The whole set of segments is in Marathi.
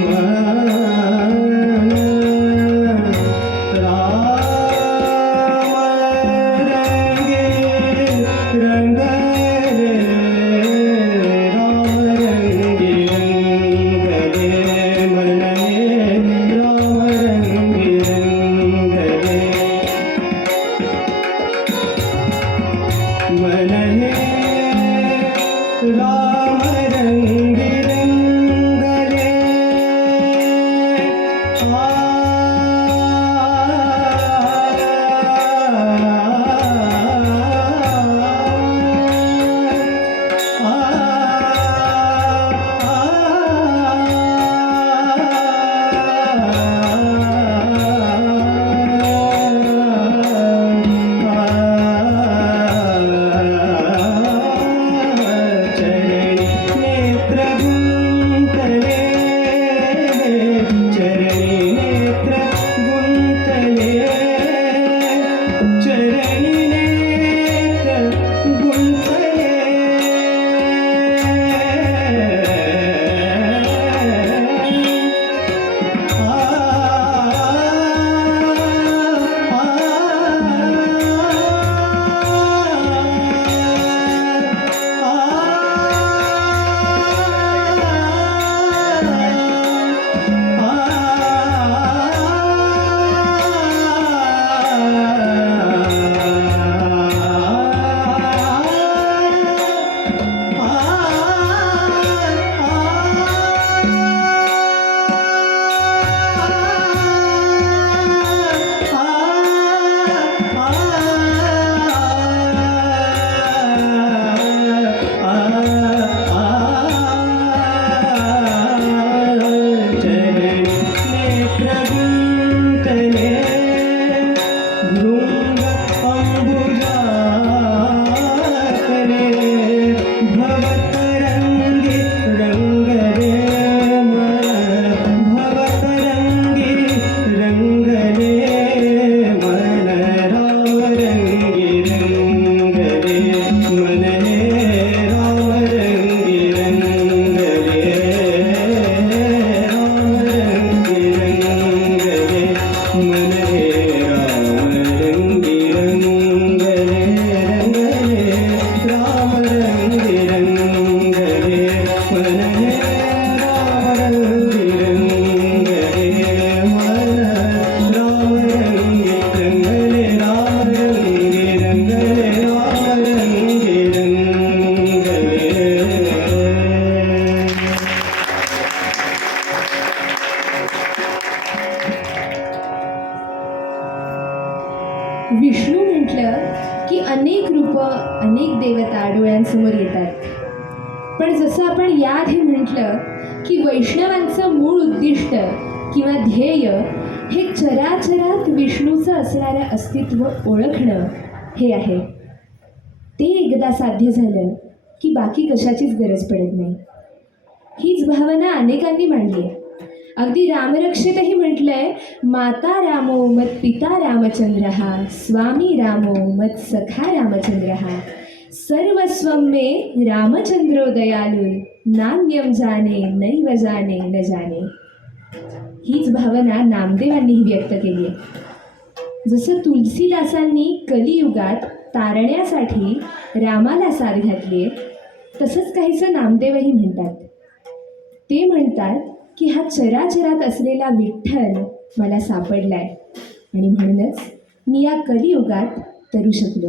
राम अनेक रूप अनेक देवता डोळ्यांसमोर येतात पण जसं आपण याआधी म्हटलं की वैष्णवांचं मूळ उद्दिष्ट किंवा ध्येय हे चराचरात विष्णूचं असणारं अस्तित्व ओळखणं हे आहे. ते एकदा साध्य झालं की बाकी कशाचीच गरज पडत नाही. हीच भावना अनेकांनी मांडली आहे. अगदी रामरक्षितही म्हटलंय माता रामो मत पिता रामचंद्र स्वामी रामो मत सखा रामचंद्र. सर्वस्वं मे रामचंद्रो दयालु नान्यम जाने नैव जाने न जाने. हीच भावना नामदेवांनीही व्यक्त केली आहे. जसं तुलसीदासांनी कलियुगात तारण्यासाठी रामाला साथ घातली आहे तसंच काहीसं नामदेवही म्हणतात. ते म्हणतात की हा चराचरात असलेला विठ्ठल मला सापडलाय. आणि म्हणूनच मी या कलियुगात तरू शकलो.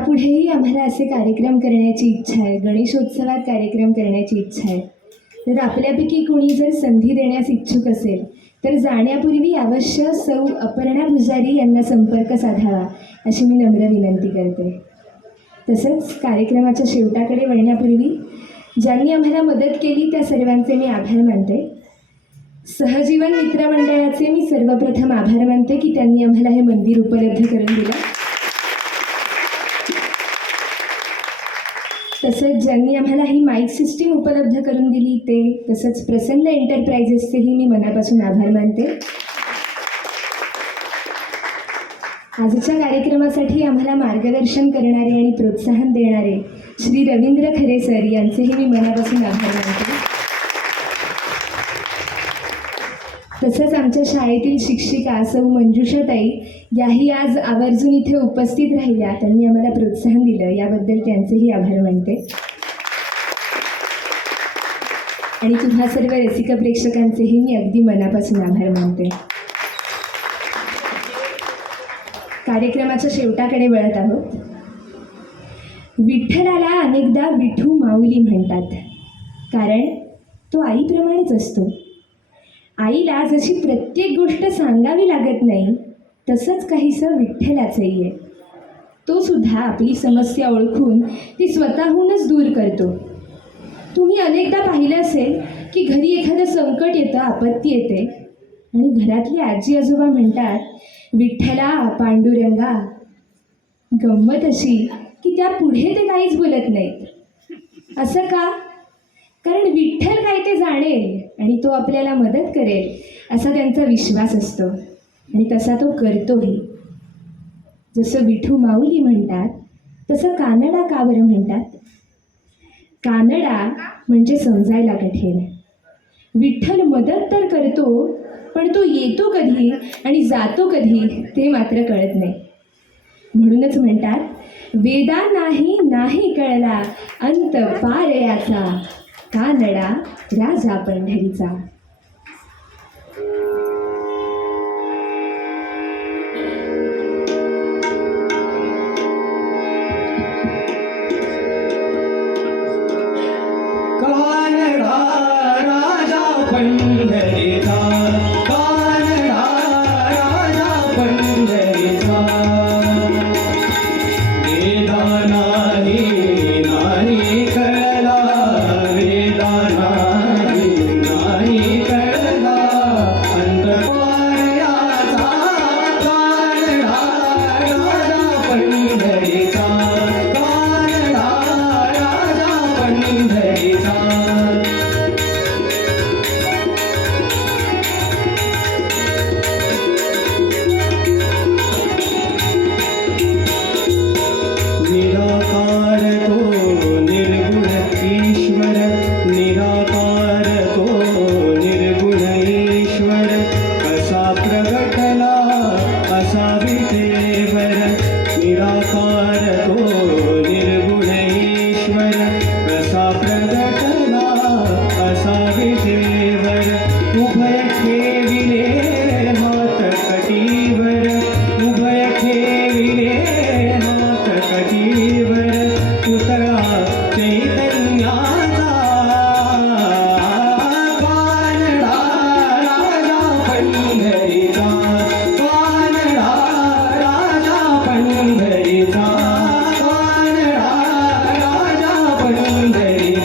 यापुढेही आम्हाला असे कार्यक्रम करण्याची इच्छा आहे. गणेशोत्सवात कार्यक्रम करण्याची इच्छा आहे. तर आपल्यापैकी कोणी जर संधी देण्यास इच्छुक असेल तर जाण्यापूर्वी अवश्य सौ अपर्णा पुजारी यांना संपर्क साधावा अशी मी नम्र विनंती करते. तसंच कार्यक्रमाच्या शेवटाकडे वळण्यापूर्वी ज्यांनी आम्हाला मदत केली त्या सर्वांचे मी आभार मानते. सहजीवन मित्रमंडळाचे मी सर्वप्रथम आभार मानते की त्यांनी आम्हाला हे मंदिर उपलब्ध करून दिलं. तसंच ज्यांनी आम्हाला ही माईक सिस्टीम उपलब्ध करून दिली ते तसंच प्रसन्न एंटरप्राइजेसचेही मी मनापासून आभार मानते. आजच्या कार्यक्रमासाठी आम्हाला मार्गदर्शन करणारे आणि प्रोत्साहन देणारे श्री रवींद्र खरे सर यांचेही मी मनापासून आभार मानते. तसंच आमच्या शाळेतील शिक्षिका सौ मंजुषाताई याही आज आवर्जून इथे उपस्थित राहिल्या. त्यांनी आम्हाला प्रोत्साहन दिलं. याबद्दल त्यांचेही आभार मानते. आणि तुम्हा सर्व रसिका प्रेक्षकांचेही मी अगदी मनापासून आभार मानते. कार्यक्रमाच्या शेवटाकडे वळत आहोत. विठ्ठलाला अनेकदा विठू माऊली म्हणतात. कारण तो आईप्रमाणेच असतो. आईला जशी प्रत्येक गोष्ट सांगावी लागत नाही तसंच काहीसं विठ्ठलाचंही आहे. तो सुद्धा आपली समस्या ओळखून ती स्वतःहूनच दूर करतो. तुम्ही अनेकदा पाहिलं असेल की घरी एखादं संकट येतं आपत्ती येते. आणि घरातले आजी आजोबा म्हणतात विठ्ठला पांडुरंगा गंमत अशी की त्या पुढे ते काहीच बोलत नाहीत. असं का? कारण विठ्ठल काय ते जाणेल आणि तो आपल्याला मदत करेल असा त्यांचा विश्वास असतो. आणि तसा तो करतोही. जसं विठू माऊली म्हणतात तसं कानडा का बरं म्हणतात? कानडा म्हणजे समजायला कठीण. विठ्ठल मदत तर करतो पण तो येतो कधी आणि जातो कधी ते मात्र कळत नाही. म्हणूनच म्हणतात वेदा नाही नाही कळला अंत पार याचा. का लढा राजा पंढरीचा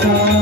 Thank you.